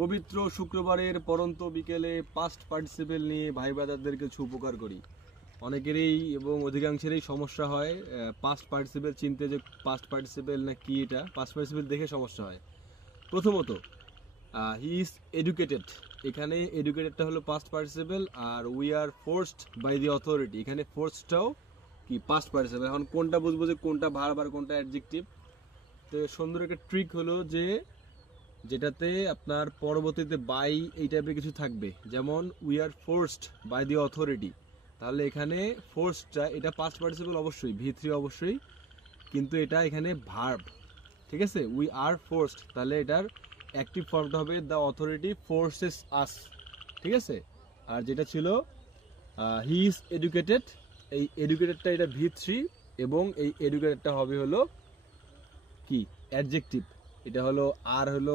পবিত্র শুক্রবারের পরন্ত বিকেলে পাস্ট পার্টিসিপেল নিয়ে ভাই ব্রাদারদেরকে কিছু উপকার করি। অনেকেরই এবং অধিকাংশেরই সমস্যা হয় পাস্ট পার্টিসিপেল চিনতে, যে পাস্ট পার্টিসিপেল না কি, এটা পাস্ট পার্টিসিপেল দেখে সমস্যা হয়। প্রথমত, হি ইজ এডুকেটেড, এখানে এডুকেটেডটা হলো পাস্ট পার্টিসিপেল, আর we are forced by the authority, এখানে ফোর্সডটাও কি পাস্ট পার্টিসিপেল। এখন কোনটা বুঝবো যে কোনটা ভার্ব আর কোনটা অ্যাডজেক্টিভ? তো সুন্দর একটা ট্রিক হলো যে যেটাতে আপনার পরবর্তীতে বাই এই টাইপের কিছু থাকবে, যেমন we are forced by the authority, তাহলে এখানে ফোর্সডটা এটা পাস্ট পার্টিসিপল অবশ্যই, V3 অবশ্যই, কিন্তু এটা এখানে ভার্ব, ঠিক আছে। উই আর ফোর্সড, তাহলে এটার অ্যাক্টিভ ফর্মটা হবে দ্য অথরিটি ফোর্সেস আস, ঠিক আছে। আর যেটা ছিল হি ইজ এডুকেটেড, এই এডুকেটেডটা এটা V3, এবং এই এডুকেটেডটা হবে হলো কি অ্যাডজেক্টিভ, এটা হলো আর হলো